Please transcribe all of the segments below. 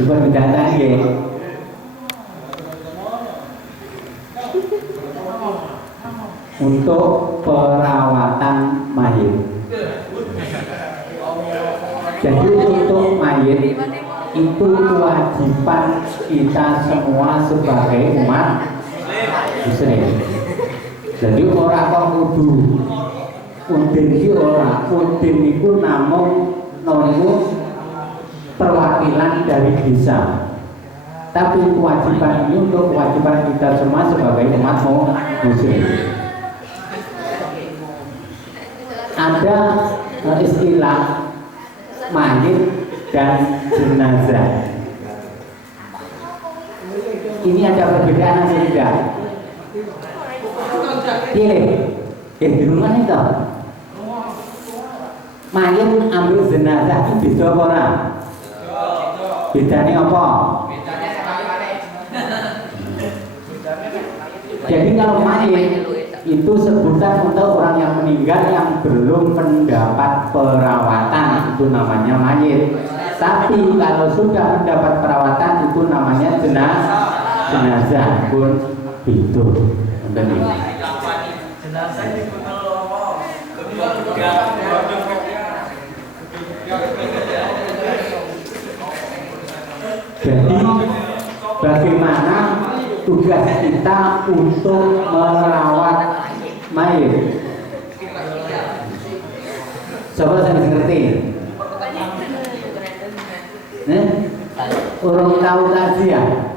Coba didatang ya. Untuk perawatan mayit. Jadi untuk mayit itu kewajiban kita semua sebagai umat Muslim. Jadi orang kok kudu udin iki ora, udin iku namung perwakilan dari desa. Tapi kewajiban ini untuk kewajiban kita semua sebagai umat Muslim. Ada istilah mayit dan jenazah. Ini ada perbedaan atau tidak? Pilih. Di rumah itu mayit ambil jenazah itu beda apa ora? Bedanya apa? Jadi kalau mayit itu sebutan untuk orang yang meninggal yang belum mendapat perawatan, itu namanya mayit. Tapi kalau sudah mendapat perawatan itu namanya jenazah pun itu. Jadi bagaimana tugas kita untuk merawat mayit? Coba saya ngerti. Orang tahu takziah?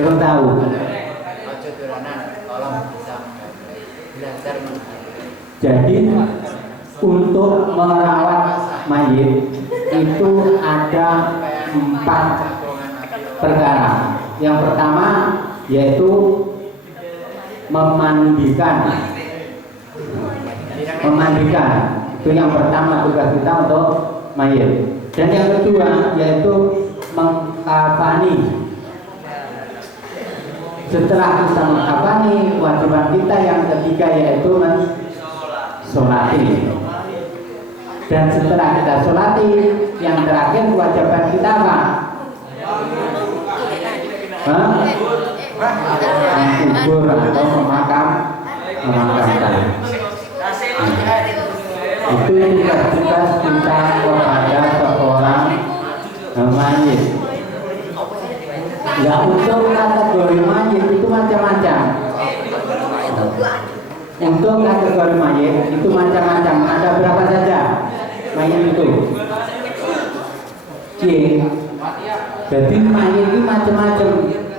Orang tahu. Jadi untuk merawat mayit itu ada 4 perkara. Yang pertama yaitu memandikan. Itu yang pertama tugas kita untuk mayit. Dan yang kedua yaitu mengkafani. Setelah kita mengkafani, kewajiban kita yang ketiga yaitu mensolati. Dan setelah kita solati, yang terakhir kewajiban kita apa? Mengkubur atau memakamkan. Itu tugas kita kepada seorang mayit. Ya, untuk kategori mayit itu macam-macam. Untuk kategori mayit itu macam-macam. Ada berapa saja mayit itu? Jadi mayit itu macam-macam.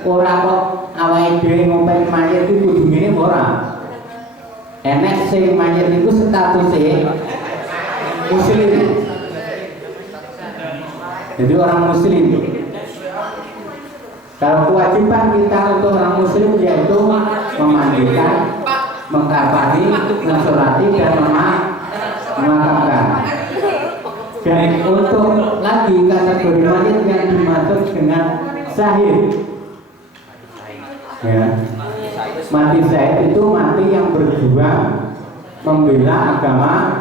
Orang kok awake dhewe ngopeni mayit itu kudu ngene ora. Enek sing mayit itu statusnya muslim. Jadi orang muslim. Kalau kewajiban kita untuk orang muslim yaitu memandikan, mengkafani, mensolati dan memakamkan. Dan untuk lagi kategori mayit yang dimaksud dengan syahid. Ya. Mati syahid itu mati yang berjuang membela agama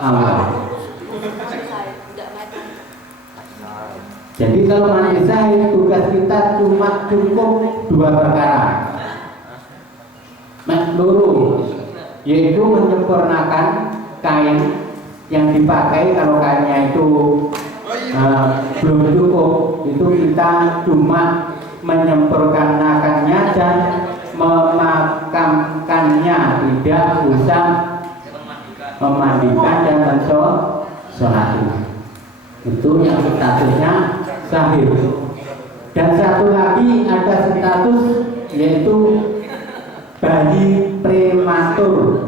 Allah. Jadi kalau mati syahid tugas kita cuma cukup 2 perkara. Loro yaitu menyempurnakan kain yang dipakai. Kalau kainnya itu belum cukup, itu kita cuma menyempurnakannya dan memakamkannya, tidak usah memandikan dan mensolati. Itu yang statusnya syahid. Dan satu lagi ada status yaitu bayi prematur.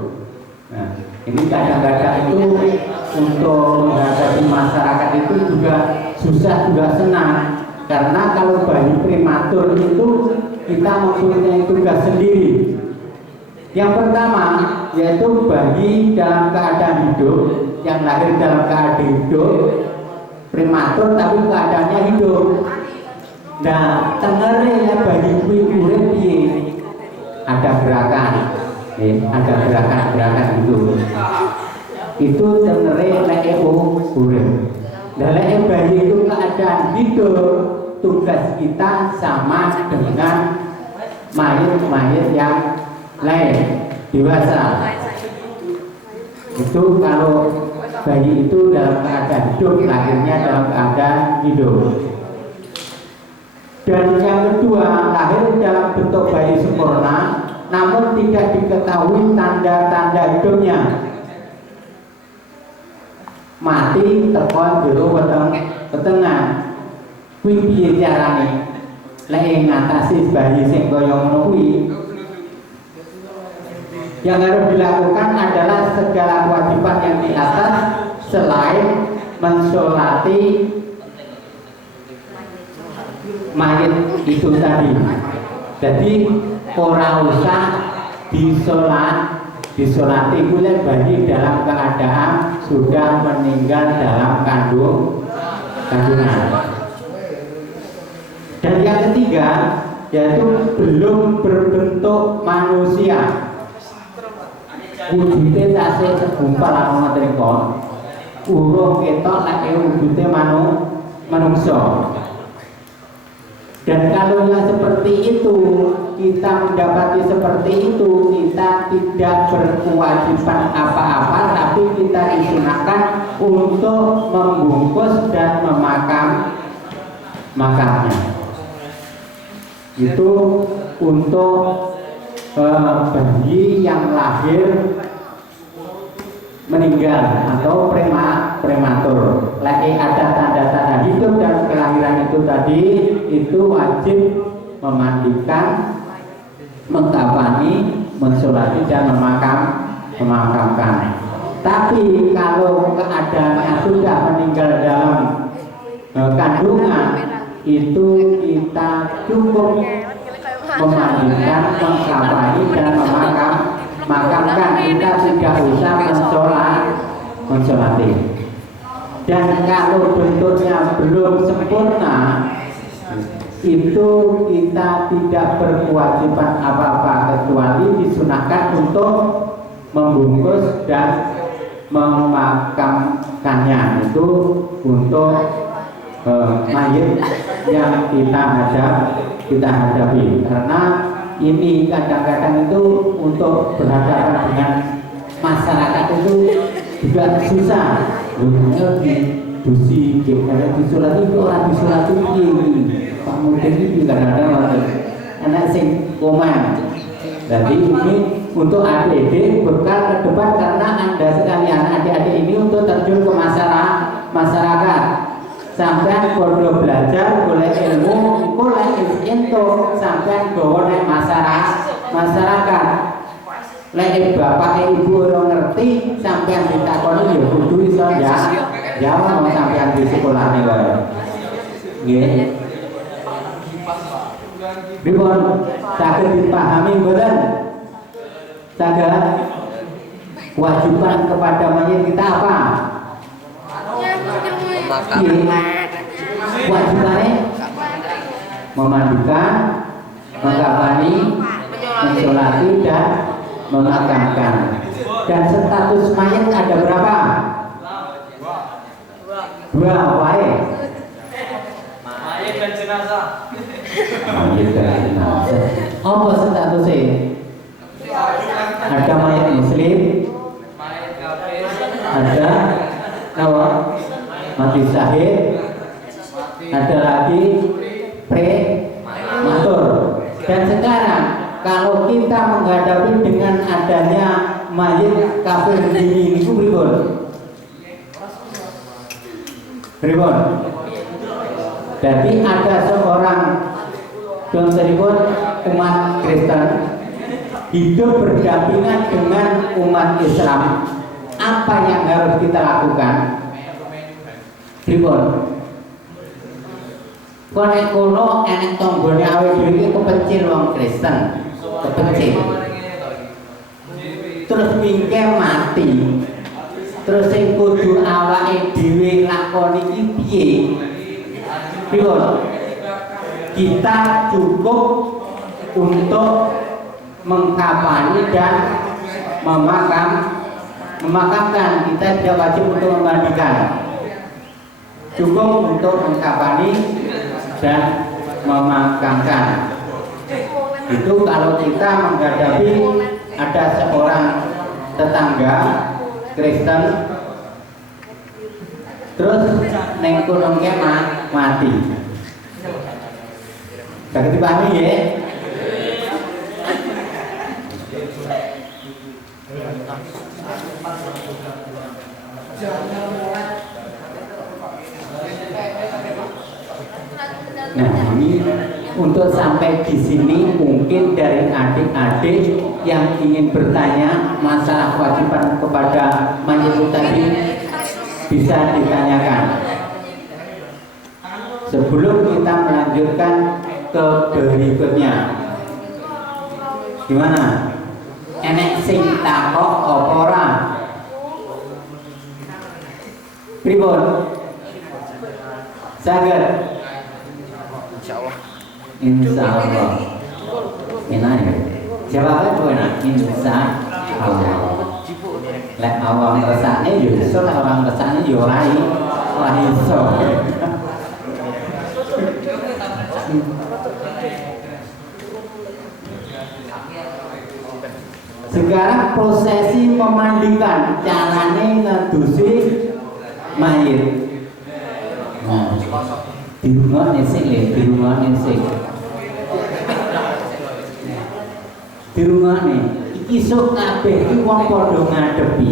Nah, ini kadang-kadang itu untuk menghadapi masyarakat itu juga susah juga senang, karena kalau bayi prematur itu kita mempunyai tugas sendiri. Yang pertama yaitu bayi dalam keadaan hidup, yang lahir dalam keadaan hidup prematur tapi keadaannya hidup. Nah, tengere bayi kuwi urip piye? Ada gerakan, ada gerakan-gerakan itu. Itu tengere nek urip. Dalam bayi itu keadaan hidup, tugas kita sama dengan mayat-mayat yang lain dewasa. Itu kalau bayi itu dalam keadaan hidup, lahirnya dalam keadaan hidup. Dan yang kedua, lahir dalam bentuk bayi sempurna, namun tidak diketahui tanda-tanda hidupnya. Mati tekon jero weteng kuwi piye carane lek ngatasi bayi sing kaya ngono kuwi. Yang harus dilakukan adalah segala kewajiban yang di atas selain mensolati mayit itu tadi. Jadi ora usah disolati kulit bayi dalam keadaan sudah meninggal dalam kandungan. Dan yang ketiga yaitu belum berbentuk manusia. Wujudnya tasih segumpal ana ngoten urung ketok lek wujudnya manungsa. Dan kalau yang seperti itu kita mendapati seperti itu, kita tidak berkewajiban apa-apa, tapi kita disunahkan untuk membungkus dan makamnya. Itu untuk bayi yang lahir meninggal atau prematur. Lagi ada tanda-tanda hidup dan kelahiran itu tadi, itu wajib memandikan, mengkafani, mensolati dan memakamkan. Tapi kalau keadaannya sudah meninggal dalam kandungan, itu kita cukup memandikan, mengkafani dan memakamkan. Kita tidak usah mensolati. Dan kalau bentuknya belum sempurna, itu kita tidak berkewajiban apa-apa kecuali disunahkan untuk membungkus dan memakamkannya. Itu untuk mayit yang kita hadapi. Karena ini kadang-kadang itu untuk berhadapan dengan masyarakat itu juga susah. Loh, didusi, kalau disulati itu orang disulati ini, kemudian itu kadang-kadang anak sing komen. Jadi ini untuk adik-adik bekal ke depan, karena Anda sekalian adik-adik ini untuk terjun ke masyarakat. Sampai bodoh belajar boleh ilmu, boleh itu sampai gawe nek masyarakat. Lek bapak ibu ora ngerti, sampean ditakoni ya kudu iso jawab mau sampean di sekolahne wae. Nggih. Dipun saged dipahami mboten? Saged kewajiban kepada mayit kita apa? Kewajibannya memandikan, mengkafani, mensolati dan memakamkan. Dan status mayat ada berapa? Dua wae. Mayat dan jenazah. Mayat dan jenazah. Apa statusnya? Ada mayat muslim, ada mati syahid, ada lagi prematur. Dan sekarang kalau kita menghadapi dengan adanya mayit kafir ini pripun? Jadi ada seorang contohipun umat Kristen hidup berdampingan dengan umat Islam. Apa yang harus kita lakukan? Pripun? Konek kono enek tonggone awake dhewe iki kepencil wong Kristen, kepencil. Terus mingke mati. Terus sing kudu awake dhewe lakoni iki piye? Pripun? Kita cukup untuk mengkafani dan memakamkan. Kita tidak wajib untuk memandikan. cukup untuk mengkafani dan memakamkan. Itu kalau kita menghadapi ada seorang tetangga Kristen terus neng gunung kemah mati. Jangan dipahami ya. Nah, ini untuk sampai di sini mungkin dari adik-adik yang ingin bertanya masalah kewajiban kepada mayit tadi bisa ditanyakan. Sebelum kita melanjutkan ke berikutnya, gimana? Enek sing takok apa ora? Pripun? Saged? Insya Allah. Enak ya? Jawabnya tuh enak. Insya Allah. Lek awang resane yo iso, lek awang resane yo ora iso. Sekarang prosesi memandikan, carane ngedusi mayit. Nah, di rumah nesek le, di rumah nesek. Di rumah nih, iki sok kabeh iki wong padha ngadepi.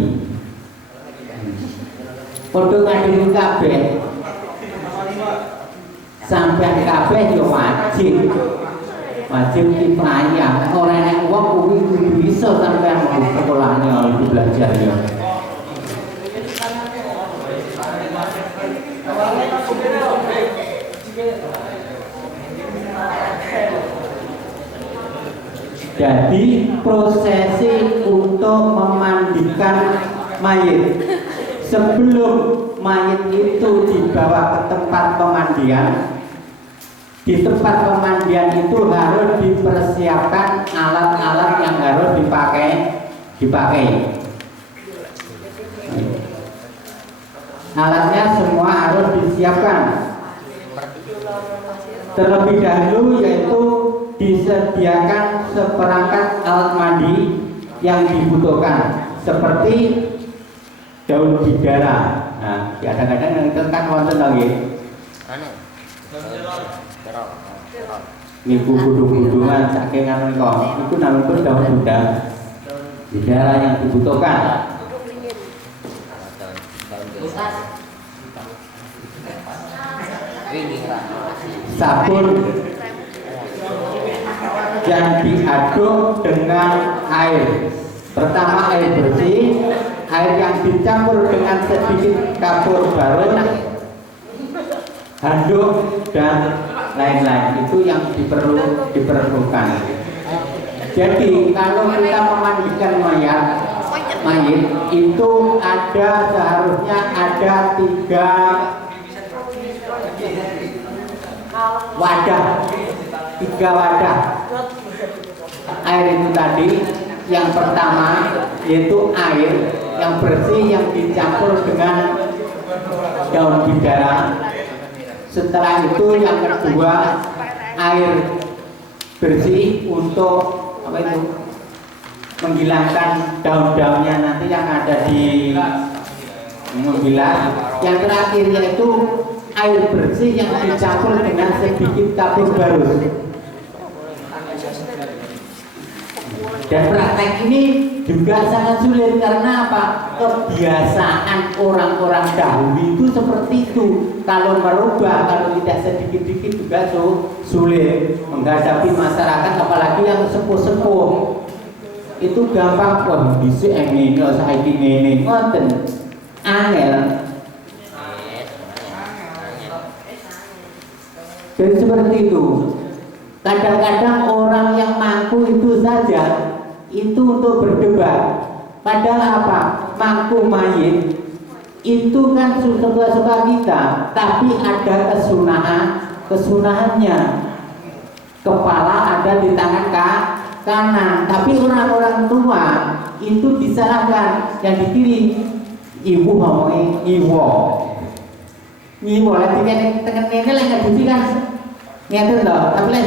Padha ngadepi kabeh. Sampai kabeh yo wajib dipelajari. Orang yang uang kuwi bisa sampai mau sekolahnya harus belajar ya. Jadi prosesi untuk memandikan mayit, sebelum mayit itu dibawa ke tempat pemandian, di tempat pemandian itu harus dipersiapkan alat-alat yang harus dipakai. Alatnya semua harus disiapkan. Terlebih dahulu yaitu disediakan seperangkat alat mandi yang dibutuhkan seperti daun bidara. Nah, kadang-kadang yang tentang wonten lagi. Niku kudu-kudungan saking anu kok. Iku namanya daun bidara yang dibutuhkan. Sabun yang diaduk dengan air. Pertama air bersih, air yang dicampur dengan sedikit kapur barun, handuk dan lain-lain. Itu yang diperlukan. Jadi kalau kita memandikan mayit itu seharusnya ada 3 wadah air itu tadi. Yang pertama yaitu air yang bersih yang dicampur dengan daun bidara. Setelah itu yang kedua air bersih untuk menghilangkan daun-daunnya nanti yang ada di menghilang. Yang terakhir yaitu air bersih yang dicampur dengan sedikit kapur barus. Dan praktek ini juga sangat sulit karena apa? Kebiasaan orang-orang dahulu itu seperti itu. Kalau merubah, kalau tidak sedikit-sedikit juga sulit menghadapi masyarakat, apalagi yang sepuh-sepuh. Itu gampang kok bisa ini, saiki ngene, ngoten. Angel. Dan seperti itu. Kadang-kadang orang yang mangku itu saja itu untuk berdebat. Padahal apa? Mangku mayit itu kan suka-suka kita, tapi ada kesunahannya. Kepala ada di tangan kanan, tapi orang-orang tua itu disalahkan. Yang di kiri ibu ngomongin iwo, Nyi boleh dikene tengen ngene lek ngadusi kan. Ngeten lho, tapi lek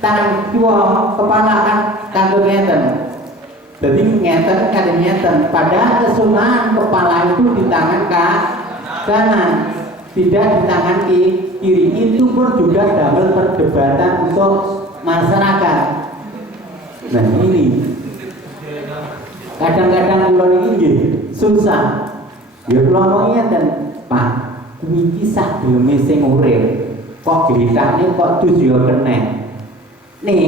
tangan kiwa kepala kan kanggo ngeten. Jadi ngeten kadang ngeten. Padahal kesunahan kepala itu di tangan kanan, tidak di tangan kiri. Itu pun juga dapat perdebatan untuk masyarakat. Nah ini kadang-kadang kula ini susah. Ya kula ngomongnya dan Pak, iki sak deleme sing urip kok gritane kok dus yo kena. Nih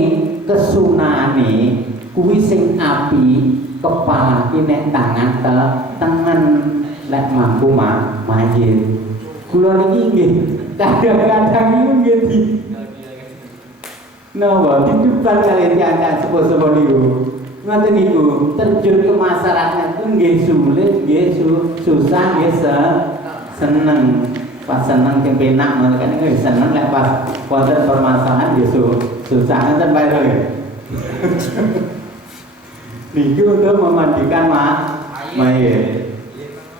kesunahane kuwi sing api kepala ki nek tangan tengen lek mampu majid. Kula niki nggih kadang-kadang nggih di napa ditutupan kali diangkat sepo-sepo niku. Ngoten niku terjun ke masyarakat itu nggih sulit, nggih susah, nggih seneng. Pas seneng sing penak ngono kan nggih seneng lek pas wonten permasalahan nggih susah ngoten Pak Rul. Niki untuk memandikan mayit.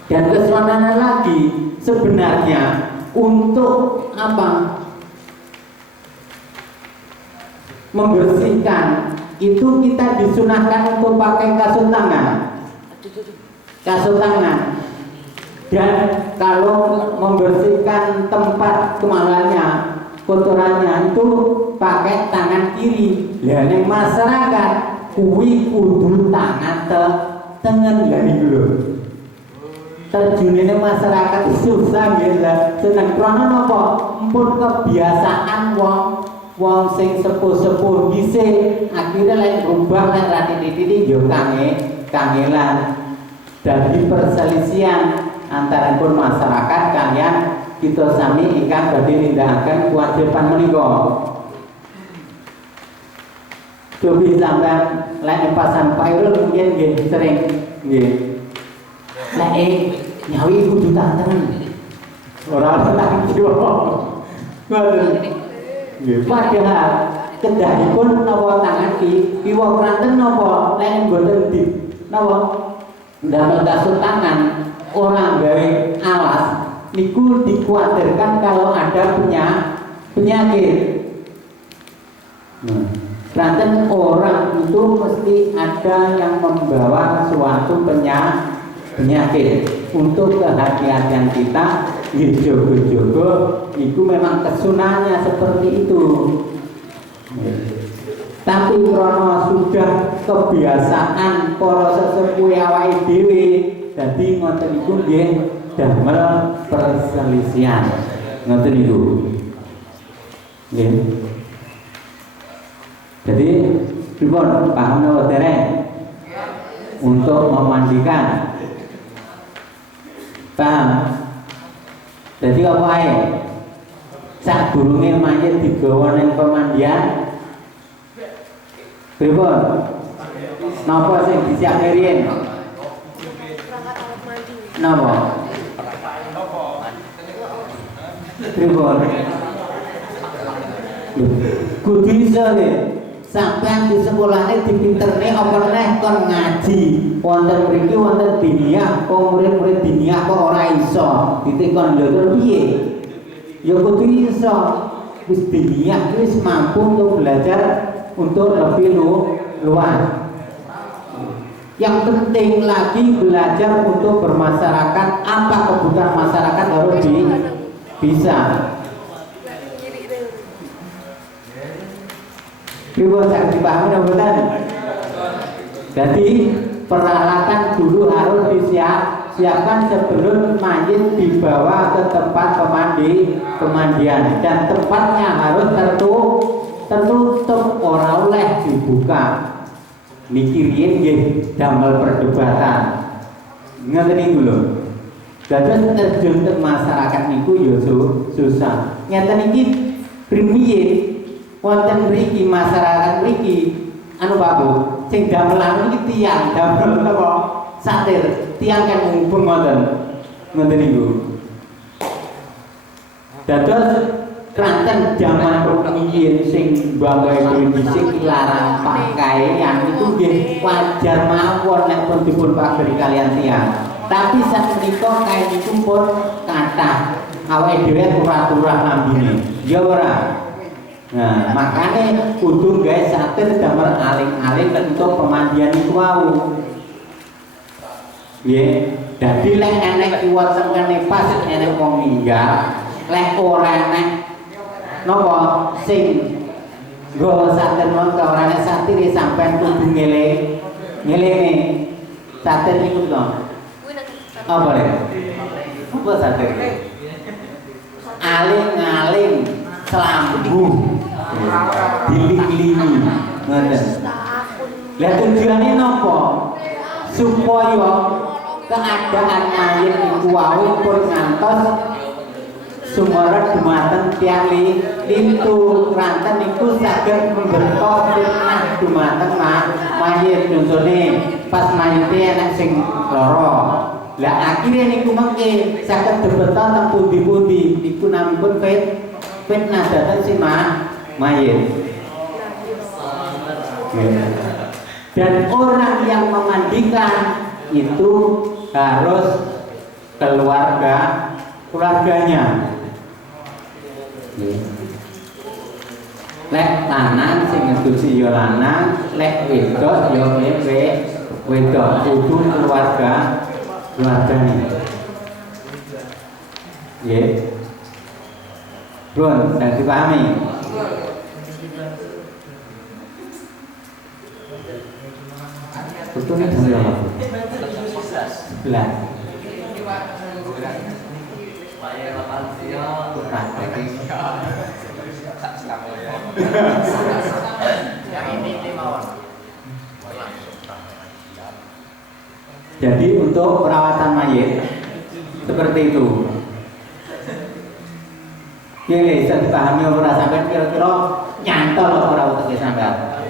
Dan kesunahan lagi sebenarnya untuk apa? Membersihkan itu kita disunahkan untuk pakai kasut tangan. Dan kalau membersihkan tempat kemalannya, kotorannya itu pakai tangan kiri. Lah ning masyarakat kuwi kudu tangan tengen lha niku lho. Terjunine masyarakat susah nggih lah. Seneng krana napa? Mumpun kebiasaan wong sing sepuh-sepuh dhisik akhirnya lek berubah lek ra titik-titik yo kangelan. Dadi perselisihan antara pun masyarakat kalian kita sami ingkang badhe nindakaken kewajiban menika. Cobi sampean lek pasan Pak Irul mungkin nggih sering nggih. Lek nyawi kudu tanten. Ora tak kiwa. Ngoten. Padahal kedahipun napa tangan kiwa kranten napa lek mboten di napa ndamel kasut tangan orang gawe alas niku dikhawatirkan kalau ada penyakit. Kranten orang itu mesti ada yang membawa suatu penyakit. Untuk kehati-hatian kita jogo-jogo itu memang kesunahnya seperti itu. Tapi karena sudah kebiasaan para sesepuh awake dhewe dadi ngoten iku nggih damel perselisihan. Ngoten niku. Nggih. Jadi pripun paham napa dereng? Untuk memandikan paham. Jadi apa ae? Sak durunge mayit digawa ning pemandian. Pripun? Napa sing disiapke riyen? Napa? Pripun? Kudu iso nggih. Sampeyan di sekolahane dipinterne apa neh kon ngaji. Wonten mriki wonten diniyah, kok murid-murid diniyah kok ora iso. Ditekon lho piye? Ya kudu iso. Wis diniyah wis mampu untuk belajar untuk lebih luas. Yang penting lagi belajar untuk bermasyarakat, apa kebutuhan masyarakat harus bisa. Ibu saya dipahami benar. Jadi peralatan dulu harus disiapkan sebelum mayit dibawa ke tempat pemandian dan tempatnya harus tertutup, ora oleh dibuka. Mikirin nggih damel perdebatan. Ngoten niku lho. Dados terjun ke masyarakat niku ya susah. Ngeten iki primiye wonten mriki masyarakat mriki anu Pak Bu, sing damelan iki tiyang damel napa satir, tiyang kan ngumpul ngoten niku. Dados Kranten zaman rumiyin sing bangga dhisik larang pakaian niku nggih wajar mawon nek pun dipun pageri kalian tiyang. Tapi saat menika kain itu pun kathah awake dhewe turah-turah lambene. Ya ora. Nah, makanya kudu gawe satir damel aling-aling untuk pemandian iku wau. Nggih, dadi lek enek kiwat tengene pas enek wong minggal, lek ora enek napa sing nggo satir mongko ora enek satire sampean kudu ngelingi satir iku lho. Apa lek? Apa satir? Aling-aling selambung diling-lingi ngoten. Lah tujuane napa? Supaya keadaan mayit iku wau pun ngantos sumerat dumateng tiyang lintu ranten iku saged membentuk fitnah dumateng mayit. Contone pas mayite enek sing lara. Lah akhire niku mengke saged debeta teng pundi-pundi iku namipun fitnah dhateng si mayit. Dan orang yang memandikan itu harus keluarganya. Lek lanang sing ngedusi ya lanang, lek wedok ya wedok kudu keluargane. Nggih. Pun dan dipahami. Betulnya jam berapa? 11. Jadi untuk perawatan mayit seperti itu. Ini bisa dipahami ora sampean kira-kira nyantol ora utek sampean.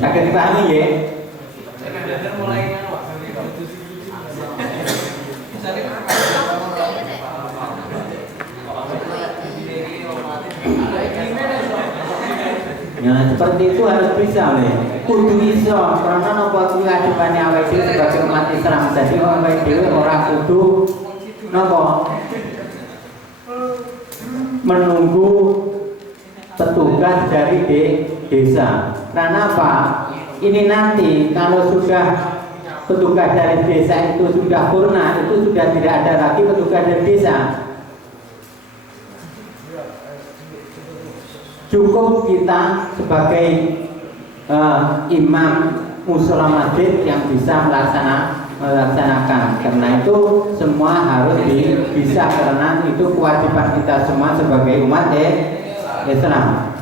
Agak dipahami ya. Ya seperti itu harus bisa nih. Kudu iso karena nopo kewajibane awake dhewe sebagai umat Islam. Jadi awake dhewe ora kudu nopo menunggu petugas dari desa. Karena apa? Ini nanti kalau sudah petugas dari desa itu sudah purna, itu sudah tidak ada lagi petugas dari desa. Cukup kita sebagai imam mushola masjid yang bisa melaksanakan. Karena itu semua harus bisa, karena itu kewajiban kita semua sebagai umat Islam.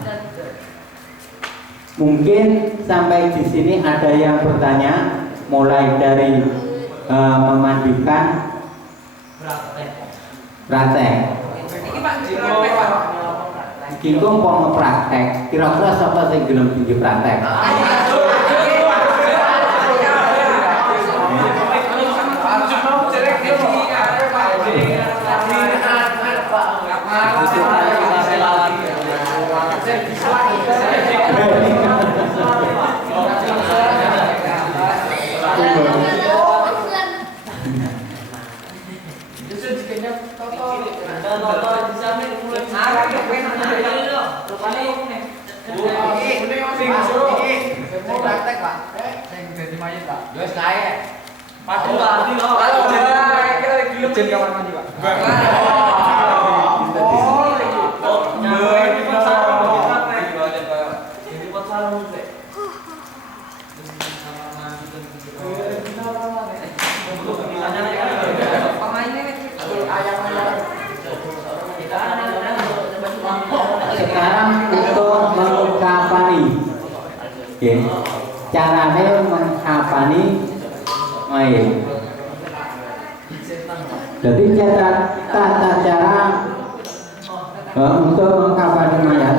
Mungkin sampai di sini ada yang bertanya, mulai dari memandikan praktek. Kita mau praktek, kira-kira siapa sing gelem tinggi praktek? Praktek Pak, sing dadi mayit Pak. Ya wis kae. Pasti Pak. Kalau kita lagi izin kamar mandi Pak. Sekarang untuk mengungkapani, caranya mengungkapani mayit. Jadi tata cara untuk mengungkapani mayat.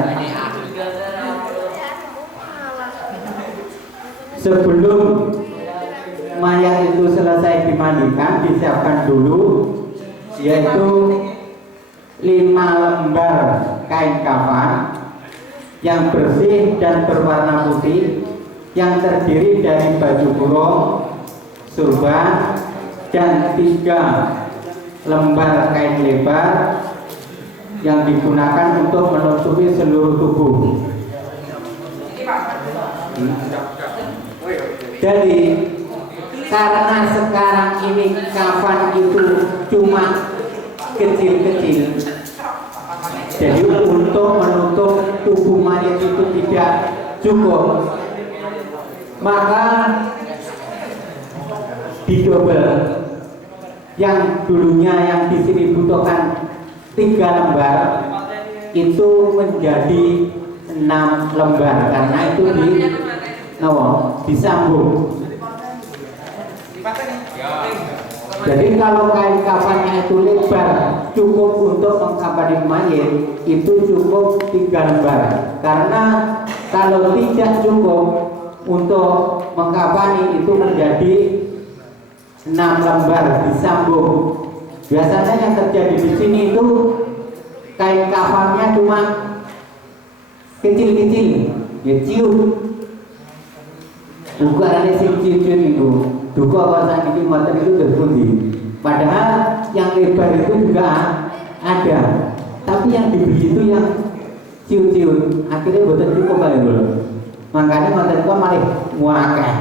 Sebelum mayat itu selesai dimandikan, disiapkan dulu, yaitu 5 lembar kain kafan yang bersih dan berwarna putih, yang terdiri dari baju kurung, surban, dan 3 lembar kain lebar yang digunakan untuk menutupi seluruh tubuh. Jadi karena sekarang ini kafan itu cuma kecil-kecil, jadi untuk menutup tubuh mayat itu tidak cukup, maka didobel. Yang dulunya yang di sini butuhkan 3 lembar itu menjadi 6 lembar karena itu disambung. Jadi kalau kain kafannya itu lebar cukup untuk mengkafani mayit, itu cukup 3 lembar. Karena kalau tidak cukup untuk mengkafani itu menjadi 6 lembar disambung. Biasanya yang terjadi di sini itu kain kafannya cuma kecil-kecil, ya cium. Ukurannya sing cium itu, duka kawasan ini motor itu terpundi. Padahal yang lebar itu juga ada, tapi yang dibeli itu yang cium-cium. Akhirnya buatan cukup kali dulu. Makanya motor itu malah muakan,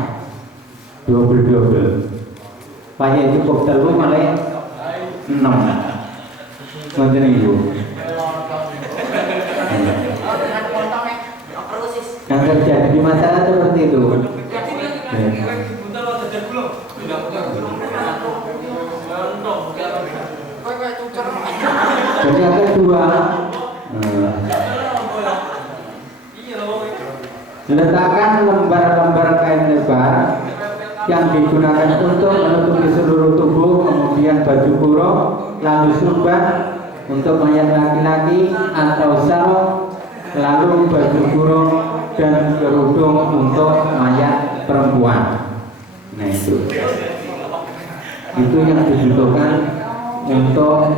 double. Banyak cukup terlalu malah 6. Macam itu. Yang terjadi di masyarakat seperti itu. Jadi yang kedua, letakkan lembar-lembar kain lebar yang digunakan untuk menutupi seluruh tubuh, kemudian baju kurung, lalu surban untuk mayat laki-laki atau sarung, lalu baju kurung dan kerudung untuk mayat perempuan. Nah itu yang dibutuhkan untuk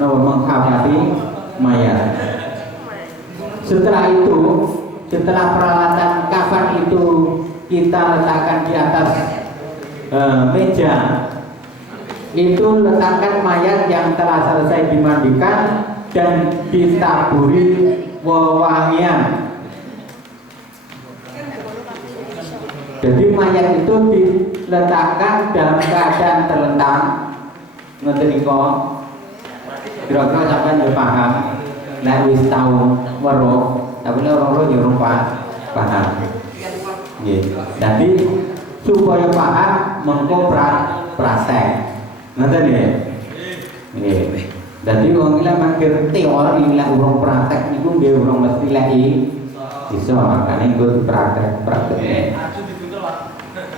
mengkafani mayat. Setelah itu, setelah peralatan kafan itu kita letakkan di atas meja, itu letakkan mayat yang telah selesai dimandikan dan ditaburi wewangian. Jadi mayat itu diletakkan dalam keadaan terlentang. Ngetriko, kira-kira sampai nggak paham. Nah wis tahu weruh, tapi orang-orang ya paham. Jadi supaya paham mengko praktek. Ngoten ya. Nggih. Dadi wong iki mager teori lek urung praktek niku nggih urung mesti leki bisa, makanya nggo praktek.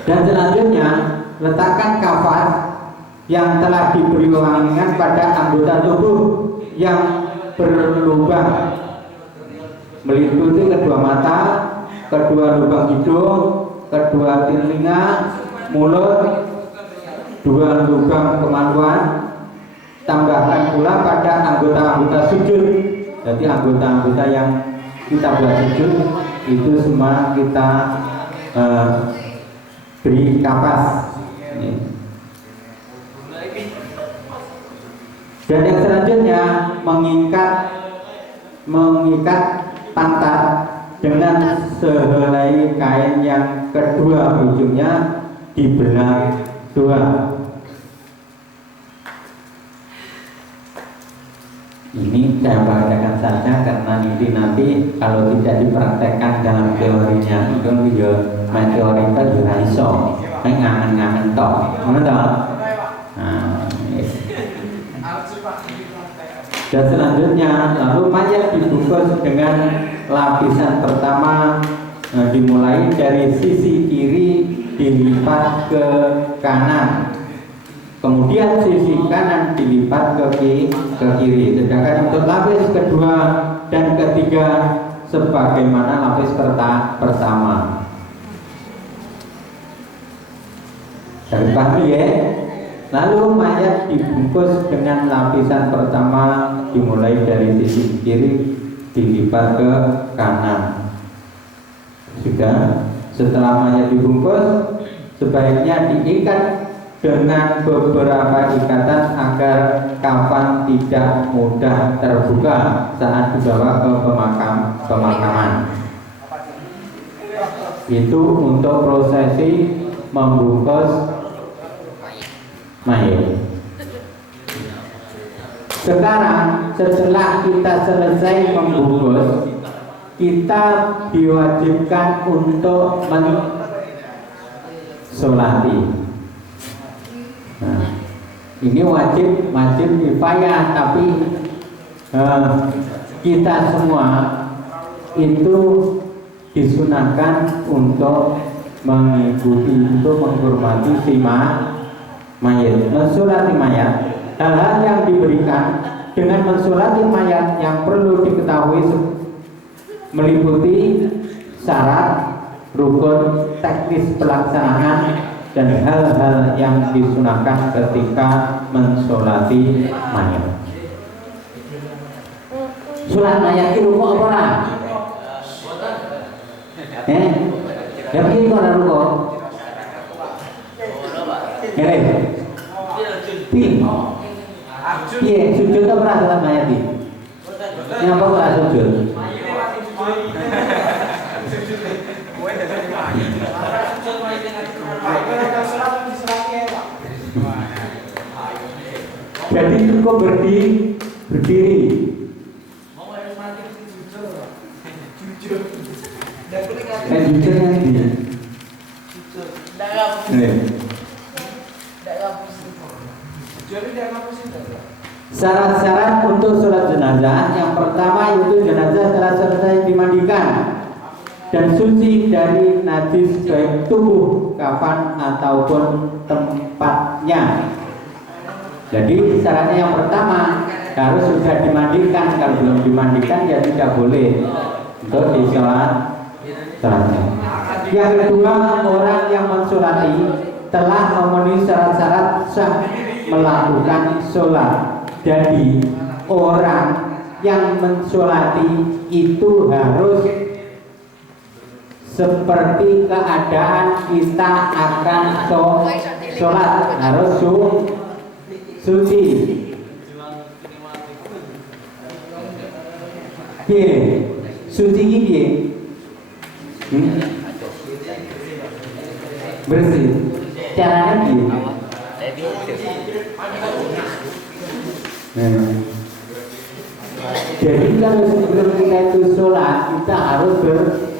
Dan selanjutnya letakkan kafan yang telah diberi wangian pada anggota tubuh yang berlubang, meliputi kedua mata, kedua lubang hidung, kedua telinga, mulut, 2 lubang kemaluan. Tambahkan pula pada anggota-anggota sujud. Jadi anggota-anggota yang kita buat sujud itu semua kita beri kapas. Dan yang selanjutnya mengikat pantat dengan sehelai kain yang kedua ujungnya dibelah 2. Ini saya bacakan saja karena ini nanti kalau tidak dipraktekkan dalam teorinya itu juga main teori itu juga iso, main ngangen-ngangen tok, Dan selanjutnya lalu mayat dibungkus dengan lapisan pertama, dimulai dari sisi kiri dilipat ke kanan, kemudian sisi kanan dilipat ke kiri. Sedangkan untuk lapis kedua dan ketiga sebagaimana lapis pertama. Dipahami ya? Lalu mayat dibungkus dengan lapisan pertama dimulai dari sisi kiri dilipat ke kanan. Sudah. Setelah mayat dibungkus, sebaiknya diikat dengan beberapa ikatan agar kafan tidak mudah terbuka saat dibawa ke pemakaman. Itu untuk prosesi membungkus mayat. Sekarang setelah kita selesai membungkus, kita diwajibkan untuk mensolati. Nah, ini wajib kifayah, tapi kita semua itu disunahkan untuk mengikuti, untuk menghormati si mayat, mensolati mayat. Hal-hal yang diberikan dengan mensolati mayat yang perlu diketahui meliputi syarat, rukun, teknis pelaksanaan, dan hal-hal yang disunahkan ketika mensolati mayat. Sholat mayat itu rukun apa lah? Ya piye kok ora rukun? Piye sujud apa ora sholat mayat iki? Nyapa kok ora sujud? Jadi cukup berdiri. Jujur nanti. Syarat-syarat untuk sholat jenazah yang pertama yaitu jenazah telah selesai dimandikan dan suci dari najis baik tubuh, kafan ataupun tempatnya. Jadi syaratnya yang pertama harus sudah dimandikan. Kalau belum dimandikan ya tidak boleh untuk disolat. Yang kedua, orang yang mensolati telah memenuhi syarat-syarat sah melakukan sholat. Jadi orang yang mensolati itu harus seperti keadaan kita akan sholat, harus suci. Suci ini bersih. Caranya gini. Jadi kalau sebelum kita itu sholat, kita harus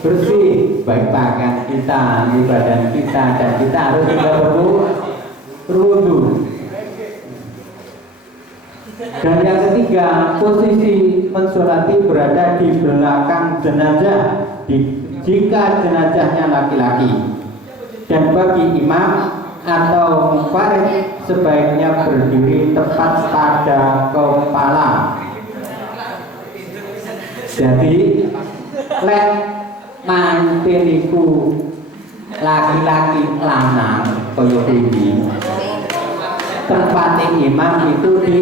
bersih, baik pakaian kita, badan kita, dan kita harus juga berwudu. Dan yang ketiga, posisi mensolati berada di belakang jenazah jika jenazahnya laki-laki. Dan bagi imam atau mufarid sebaiknya berdiri tepat pada kepala. Jadi lek manteniku laki-laki lanang kaya kuwi. Tempatnya imam itu di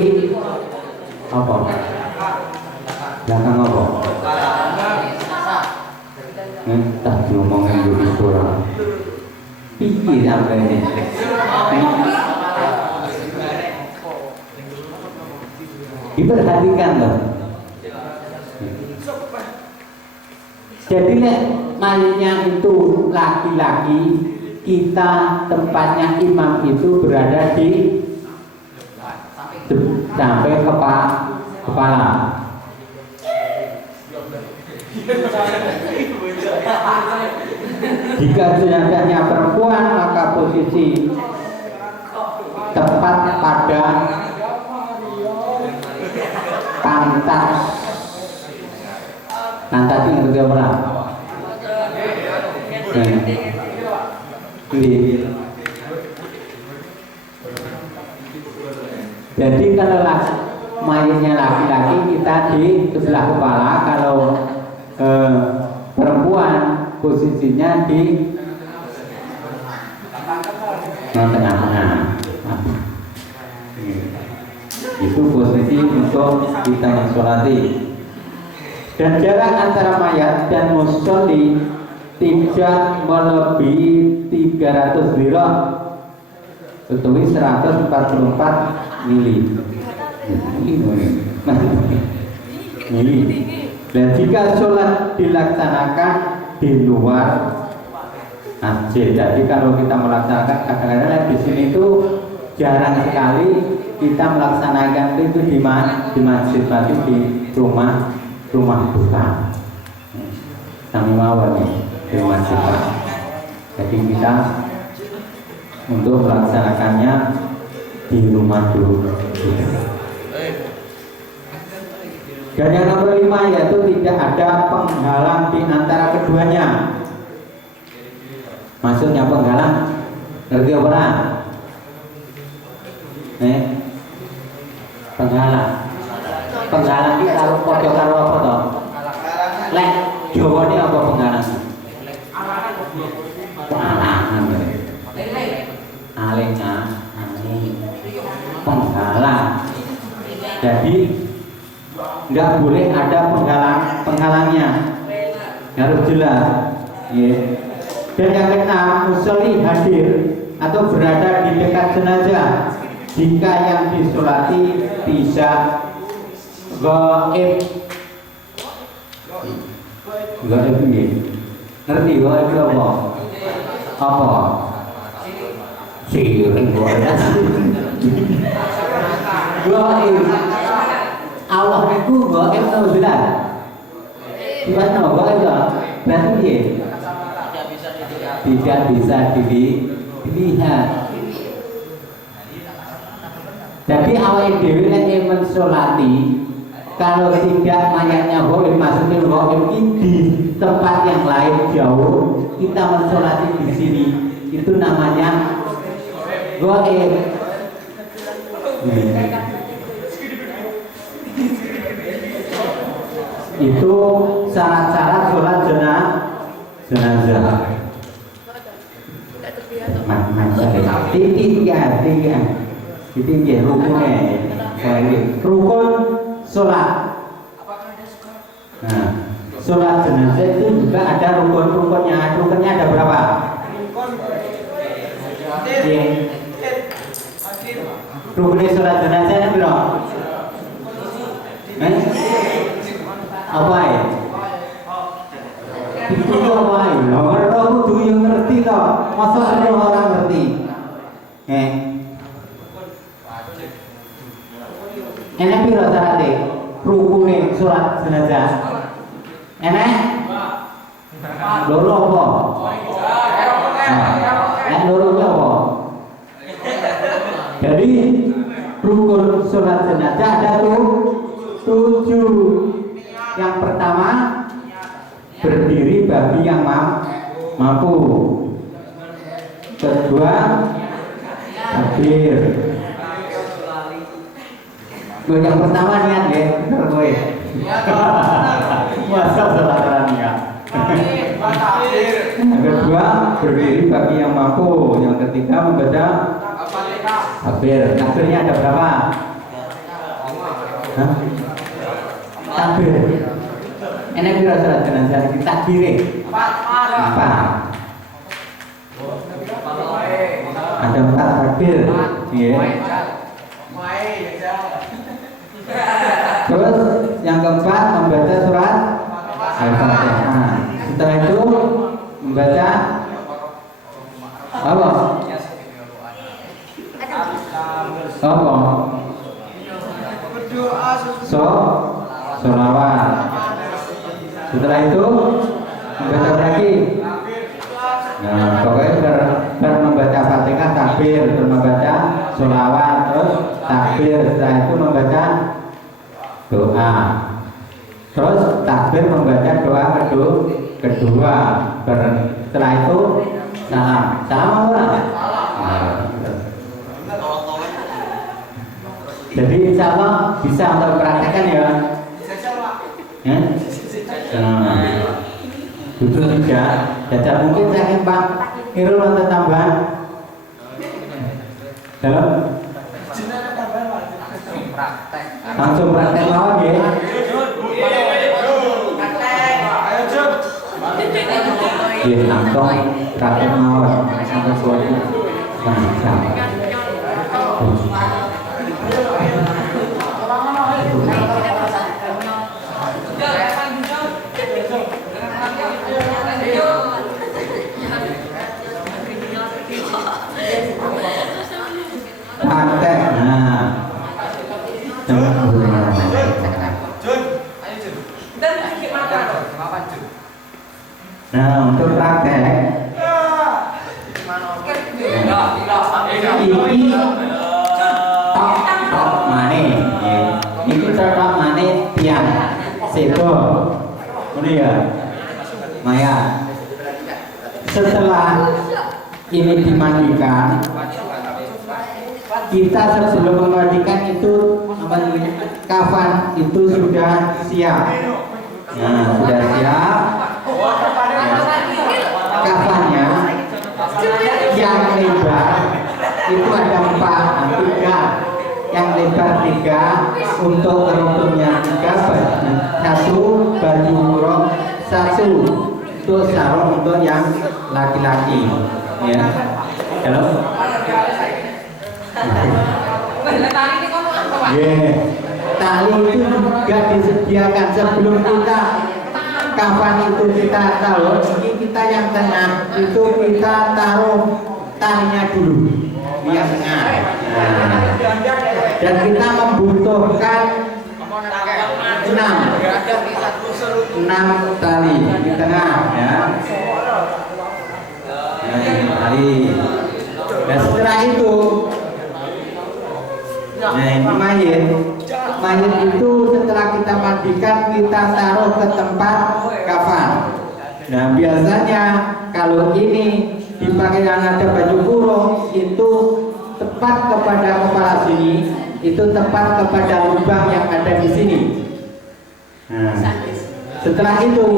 apa? Belakang apa? Tak diomongin dulu surah. Piye sampai diperhatikan loh. Jadi mayatnya itu laki-laki, kita tempatnya imam itu berada di sampai kepala. Jika jenazahnya perempuan maka posisi tepat pada pantat. Pantat itu ngerti apa? Jadi kalau mayatnya laki-laki kita di sebelah kepala, kalau perempuan posisinya di tengah-tengah. Itu posisi untuk kita mensolati. Dan jarak antara mayat dan musolli tidak melebihi 300 dirham, utawi 144 mili. Dan jika sholat dilaksanakan di luar masjid, jadi kalau kita melaksanakan kadang-kadang di sini itu jarang sekali kita melaksanakan itu di masjid, tapi di rumah duka. Kami mawon nih di masjid. Jadi kita untuk melaksanakannya di rumah duka. Dan yang nomor 5 yaitu tidak ada penghalang di antara keduanya. Maksudnya penghalang, ngerti apa? Penghalang kita karo padha karo apa to? Lek Jawane apa penghalang? Alangan. Alengan. Penghalang. Jadi nggak boleh ada penghalangnya, harus jelas. Dan yang keenam, musolli hadir atau berada di dekat jenazah jika yang disolati bisa gaib. Gaib ini ngerti gaib itu apa? Apa? Siring gaib. Allah itu gaib atau jelas? Gimana gaib itu? Berarti dia tidak bisa dilihat. Jadi awal dewi lagi mensolati, kalau tidak mayatnya boleh masukin gaib di tempat yang lain jauh, kita mensolati di sini, itu namanya gaib. Itu syarat-syarat sholat jenazah. Titik rukunnya. Rukun sholat. Nah, sholat jenazah itu juga ada rukunnya. Rukunnya ada berapa? Rukunnya sholat jenazah ada berapa? Apa ya? Itu apa ya? Orang kudu yang ngerti toh. Masa ada orang ngerti? Enak piro syaratnya? Rukune sholat jenazah. Enak? Loro apa? Loro apa? Jadi rukun sholat jenazah ada 7. Yang pertama, berdiri bagi yang mampu. Kedua, hadir. Yang pertama niat ya, benar gue. Masa salah niat. Yang kedua, berdiri bagi yang mampu. Yang ketiga, membaca takbir. Takbirnya ada berapa? Takbir. Enak kira sholat jenazah takbir. 4. Ada 4 takbir. Terus yang keempat membaca surat Al-Fatihah. Setelah itu membaca apa? Sholawat. Setelah itu membaca lagi. Nah, pokoknya membaca Fatihah, takbir, terus membaca sholawat, terus takbir. Setelah itu membaca doa. Terus takbir membaca doa kedua. Setelah itu salam. Salam apa? Jadi insya Allah bisa untuk praktekkan ya. Tujuh 3. Jajak mungkin saya Pak Irul untuk tambahan. Dalam langsung praktek lawan ya. Nggih, nangkong praktek mawon sampai suatu jam. Praktek, nah. Nah, untuk praktek ini tok mane, ini tok mane tiang sedo, ini ya, Maya. Setelah ini dimandikan, kita sebelum memandikan itu kafan itu sudah siap. Nah, sudah siap. Kafannya yang lebar itu ada 3, yang lebar 3, untuk kerudungnya 3, 1 baju kurung, 1 untuk sarung untuk yang laki-laki, ya. Halo. Tali itu juga disediakan sebelum kita kafan itu kita taruh. Ini kita yang tengah itu kita taruh talinya dulu di yang tengah. Nah, dan kita membutuhkan 6 tali di tengah, ya. Tali. Dan setelah itu, nah ini mayit itu setelah kita mandikan kita taruh ke tempat kafan. Nah biasanya kalau ini dipakai yang ada baju kurung itu tepat kepada kepala sini, itu tepat kepada lubang yang ada di sini. Nah, setelah itu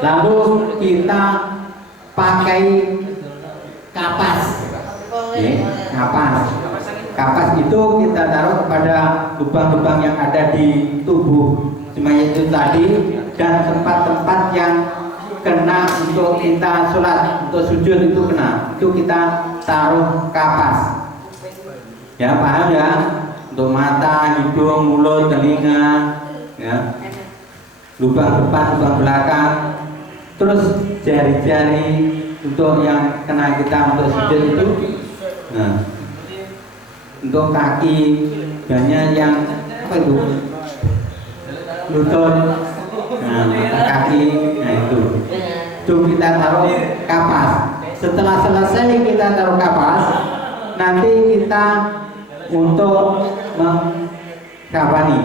lalu kita pakai kapas, kapas itu kita taruh kepada lubang-lubang yang ada di tubuh si mayat itu tadi, dan tempat-tempat yang kena untuk kita sholat, untuk sujud itu kena, itu kita taruh kapas. Ya, paham ya? Untuk mata, hidung, mulut, telinga, ya. Lubang depan, lubang belakang. Terus jari-jari untuk yang kena kita untuk sujud itu. Nah, untuk kaki banyak yang apa itu? Lutut. Nah, kaki, nah itu kita taruh kapas. Setelah selesai kita taruh kapas, nanti kita untuk mengkafani.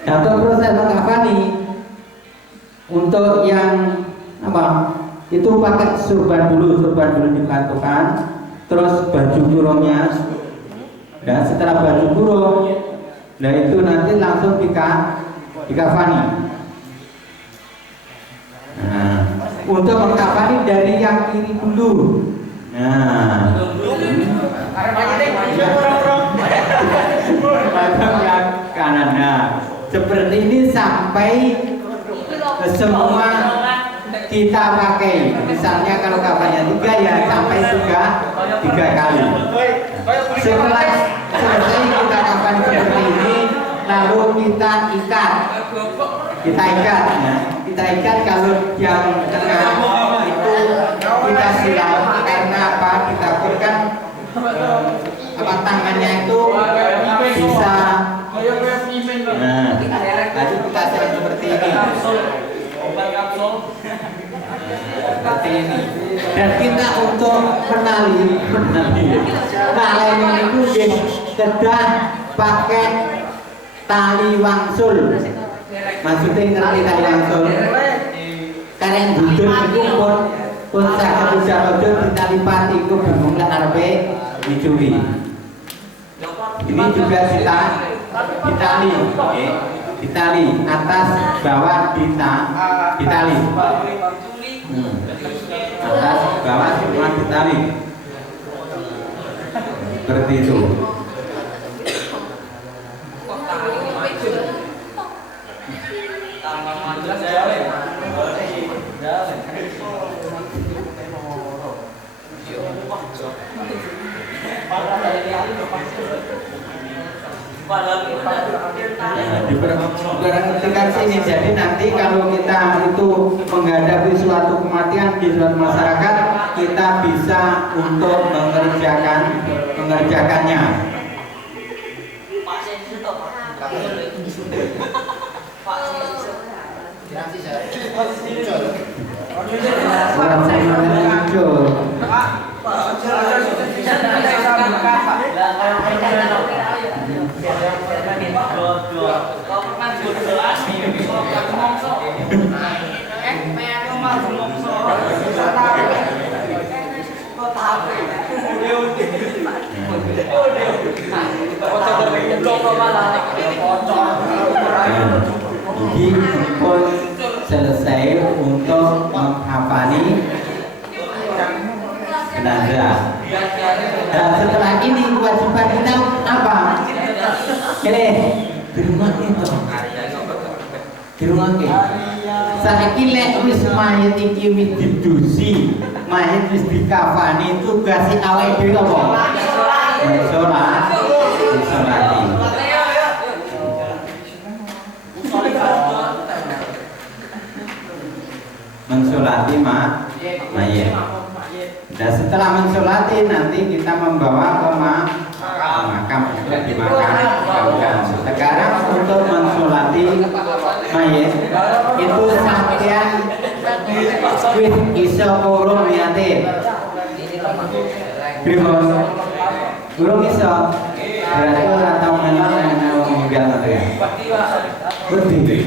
Untuk proses mengkafani, untuk yang apa? Itu pakai surban dulu dikantongan, terus baju kurungnya. Dan setelah baju kurung, nah itu nanti langsung dikafani. Nah, untuk mengkafani dari yang kiri dulu. Nah, yang kanan. Nah, seperti ini sampai semua kita pakai. Misalnya kalau kafannya 3 ya sampai 3 kali. Setelah selesai kita kafan seperti ini, lalu kita ikat. Kita ikat kalau yang tengah itu kita silam, karena apa? Ditakutkan tangannya itu bisa. Nah, lalu kita silam seperti ini. Seperti ini. Dan kita untuk menali itu kedah pakai tali wangsul. Maksudnya ngerti tali wangsul? Karena duduk itu pun saya ditali pati itu bingung lah arepe dicuri. Ini juga ditali atas bawah ditali. Atas bawah semua ditali. Seperti itu. diperhatikan sini. Jadi nanti kalau kita itu menghadapi suatu kematian di suatu masyarakat, kita bisa untuk mengerjakannya. Jadi pun selesai untuk menghafali jenazah. Dan setelah ini kewajiban kita apa? Oke, di rumah itu. Di rumah kita. Saiki lek wis mayit iki wis didusi, mayit wis dikafani, tugas awake dhewe apa? Sholat. Disolati. Mensolati mayit. Dan setelah mensolati nanti kita membawa ke makam untuk dimakamkan. Sekarang untuk mensolati mayit itu sampean wis iso urung niate. Pripun? Urung iso. Berarti ora tau menang munggah ya. Wedi.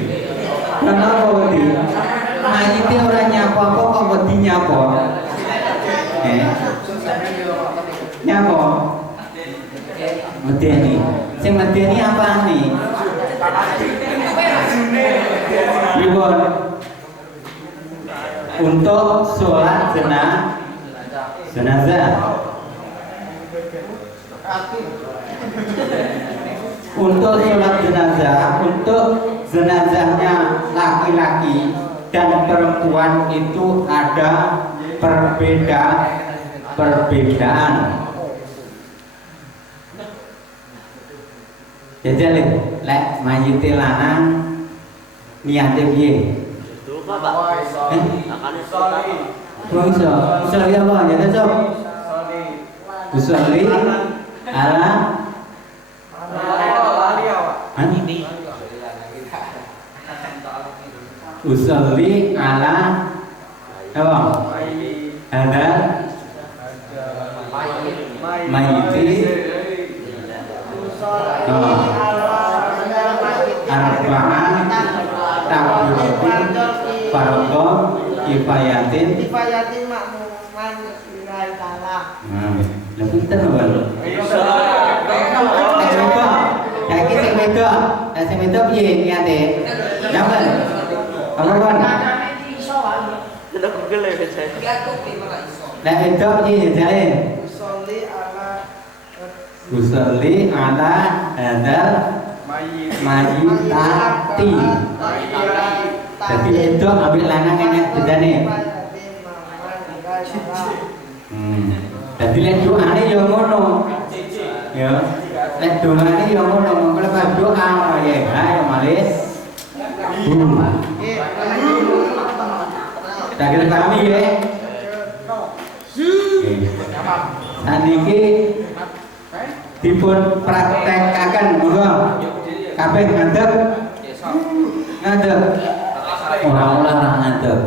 Kenapa wedi? Mayite ora nyapa kok wedi nyapa. Nyapa? Medeni. Sing medeni apa nih? Ribon. Untuk sholat jenazah. Untuk sholat jenazah, untuk jenazahnya laki-laki dan perempuan itu ada perbedaan. Jadi lek mayite lanang niate piye? Usolli apa? Jadi sob. Usolli ala Usolli ala apa? Ada mayiti arba'an takbiratin fardhu kifayatin makmuman lillahi ta'ala. Lha pinten wae. Saiki sing wedok, sing wedok piye niate? Napa? Apa kon? Tidak Google ya saya. Nek wedok piye jare? Usolli ala hadal mayitati. Jadi wedok ambil lanang enek bedane. Jadi lek doane yo ngono. Ya. Lek doane yo ngono, mengko pas doa ya, ayo malis. Dagel kami ya. Saniki dipun praktekaken monggo. Kabeh ngadeg. Ngadeg. Ora ngadeg.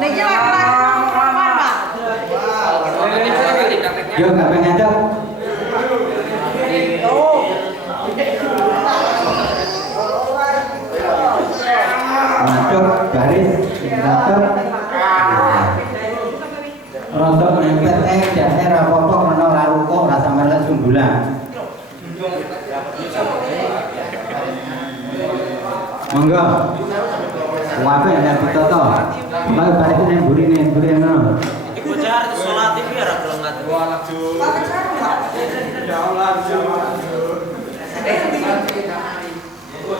Niki laki-laki perempuan, Pak. Yo kabeh ngadeg. Masuk garis ngadeg. Rontok nempet jane ra apa-apa menawa ra rukuk ra sampeyan sumbulan. Monggo. Wae nek ditoto. Mbak balik nang burine ngono. Iku jar salat iki ora gelem ngatur.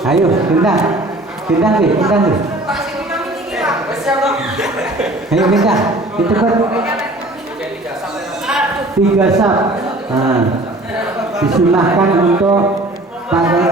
Ayo, pindah. Pindah nih. Ayo pindah. Itu kan 3 sap. Nah. disunahkan untuk pakaian